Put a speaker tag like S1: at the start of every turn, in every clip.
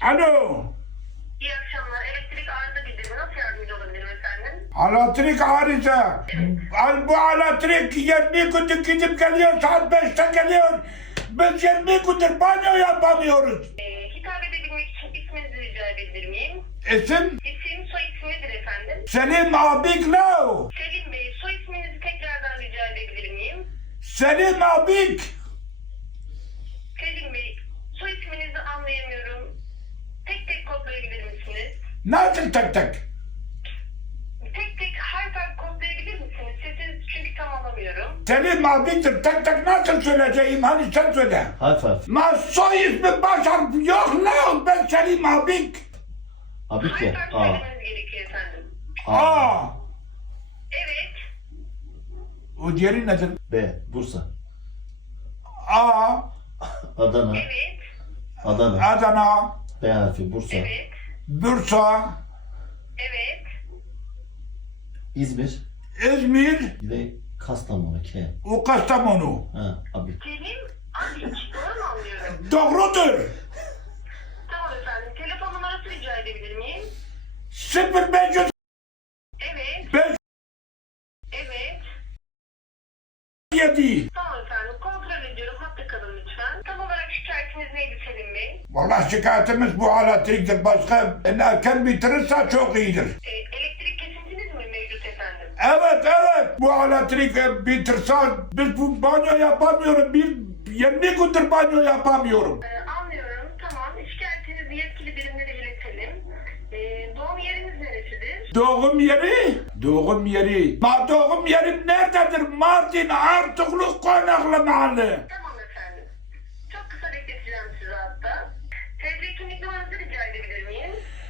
S1: Alo.
S2: İyi akşamlar. Elektrik arıza bildirimi. Nasıl yardımcı olabilirim efendim?
S1: Elektrik arıza. Bu elektrik 20 gündür gidip geliyor, saat 5'te geliyor. Biz 20 gündür banyo yapamıyoruz.
S2: Hitap edebilmek için isminizi rica edebilir miyim?
S1: İsim
S2: İsim, soy ismi nedir efendim?
S1: Selim Abiklo.
S2: Selim Bey, soy isminizi tekrardan rica edebilir miyim?
S1: Selim Abik.
S2: Selim Bey, soy isminizi anlayamıyorum. Tek tek kodlayabilir misiniz?
S1: Nasıl tek tek?
S2: Tek tek harf harf kodlayabilir misiniz? Sesinizi çünkü tam alamıyorum.
S1: Selim Abik'tir. Tek tek nasıl söyleyeceğim? Hani sen söyle.
S3: Harf harf.
S1: Ma soy ismi baş harfi yok lan. Ben Selim Abik.
S3: Abik
S2: Harf
S3: ya.
S2: harf
S3: A.
S2: söylemeniz gerekiyor efendim.
S1: A.
S2: Evet,
S1: O diğeri nedir?
S3: B. Bursa.
S1: A.
S3: Adana.
S2: evet,
S3: Adana.
S1: Adana.
S3: B harfi. Bursa.
S2: evet,
S1: Bursa.
S2: evet.
S3: İzmir.
S1: İzmir.
S3: Bir de Kastamonu. K.
S1: O Kastamonu.
S3: Ha. Abik.
S2: Selim Abiç, doğru mu anlıyorum?
S1: Doğrudur.
S2: Tamam efendim. Telefon numarası rica edebilir miyim?
S1: 0500
S2: Evet,
S1: 5
S2: evet.
S1: 7.
S2: Tamam efendim. Kontrol ediyorum. Hatta kalın lütfen. Tam olarak şikayetiniz neydi Selim Bey?
S1: Vallahi şikayetimiz bu elektriktir. Başka erken bitirirse çok iyidir.
S2: Elektrik kesintiniz mi mevcut efendim?
S1: Evet. Bu elektrik bitirse biz bu banyo yapamıyoruz. 20 gündür banyo yapamıyorum.
S2: Anlıyorum. Tamam. Şikayetinizi yetkili birimlere iletelim. Doğum yeriniz neresidir?
S1: Doğum yeri? Doğum yerim nerededir? Mardin Artuklu Konaklı Mahalle.
S2: Tamam efendim. Çok kısa bekleteceğim sizi hatta. TC kimlik numaranızı rica edebilir miyim?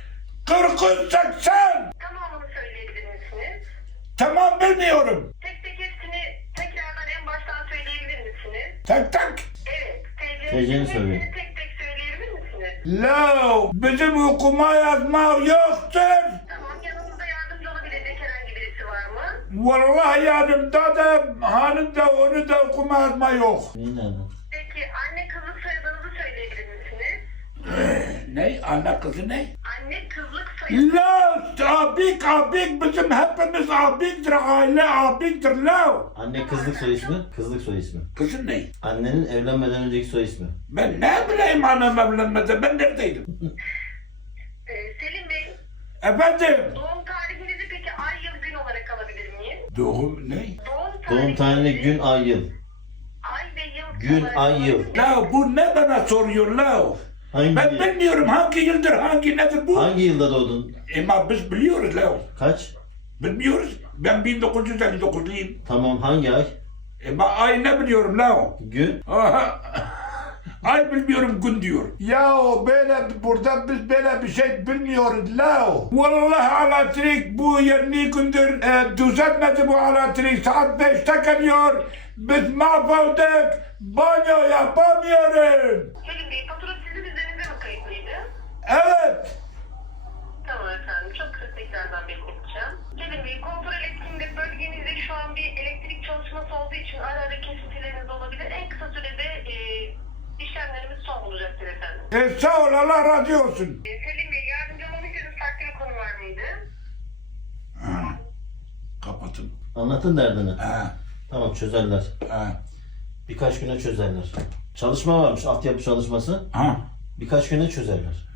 S1: 4380.
S2: Tamamını söyleyebilir misiniz?
S1: Tamam bilmiyorum.
S2: Tek tek hepsini tekrardan en baştan söyleyebilir misiniz?
S1: Tek tek.
S2: Evet.
S3: TC'ni söyle.
S2: hepsini tek tek söyleyebilir misiniz?
S1: La bizim okuma yazma yoktur.
S2: Tamam. Yanınızda yardımcı olabilecek herhangi birisi var mı?
S1: Vallahi yanımda da hanımda onu da okuma yazma yok.
S3: Neyi nerede?
S2: Peki anne kızlık soyadınızı söyleyebilir misiniz?
S1: Ne? Anne kızı ne?
S2: Anne kızlık soyadı.
S1: La abik bizim hepimiz abiktir, aile abiktir la.
S3: Anne kızlık soy ismi. Kızlık soy ismi.
S1: Kızın ne?
S3: Annenin evlenmeden önceki soy ismi.
S1: Ben ne bileyim anam evlenmedi, ben neredeydim?
S2: Selim Bey,
S1: Efendim?
S2: doğum tarihinizi peki ay yıl gün olarak alabilir miyim?
S1: Doğum ne?
S3: Doğum tarihi gün ay yıl.
S2: Ay ve yıl
S3: Gün,
S2: olarak
S3: ay,
S2: alabilir
S3: yıl.
S2: miyim?
S1: La bu ne bana soruyor la?
S3: Hangi
S1: Ben bilmiyorum hangi yıldır, hangi nedir bu?
S3: Hangi yılda doğdun?
S1: Ama biz biliyoruz la.
S3: Kaç?
S1: Bilmiyoruz. Ben 1959'luyum.
S3: Tamam hangi ay?
S1: Ama ay ne biliyorum la?
S3: Gün?
S1: Aha. Ay bilmiyorum gün diyor. Ya böyle burada biz böyle bir şey bilmiyoruz la. Vallahi elektrik bu 20 gündür düzeltmedi bu elektrik. Saat 5'te geliyor. Biz mahvolduk. Banyo yapamıyoruz.
S2: Selim Bey, fatura sizin üzerinde mi kayıtlıydı?
S1: Evet.
S2: Tamam efendim, çok kısa tekrardan bekleteceğim. Selim Bey, kontrol ettiğimde bölgenizde şu an bir elektrik çalışması olduğu için ara ara kesintileriniz olabilir. En kısa sürede işlemlerimiz son bulacaktır efendim.
S1: Sağ ol Allah razı olsun.
S2: Selim Bey, yardımcı olmamı istediğiniz farklı bir konu var mıydı?
S1: Ha. Kapatın.
S3: Anlatın derdini.
S1: Ha.
S3: Tamam çözerler.
S1: Ha.
S3: Birkaç güne çözerler. Çalışma varmış, altyapı çalışması.
S1: Ha.
S3: Birkaç güne çözerler.